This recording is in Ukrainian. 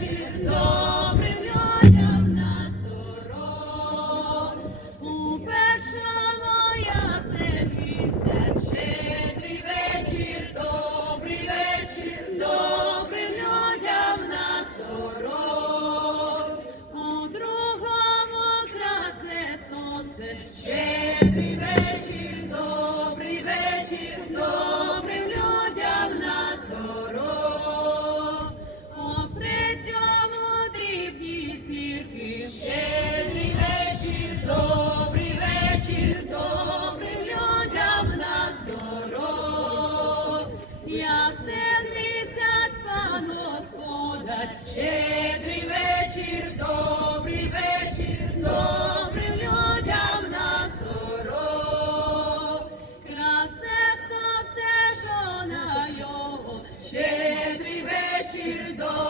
вечір добрим людям на сторон. Уперша моя се місяць, щедрий вечір, добрий вечір, добрим людям на сторон. У другому красне сонце, щедрий вечір, добрий вечір, добрий. Ясен місяць, пан Господа, щедрий вечір, добрий вечір, добрим людям на здоров. Красне сонце, жона його, щедрий вечір, добрий.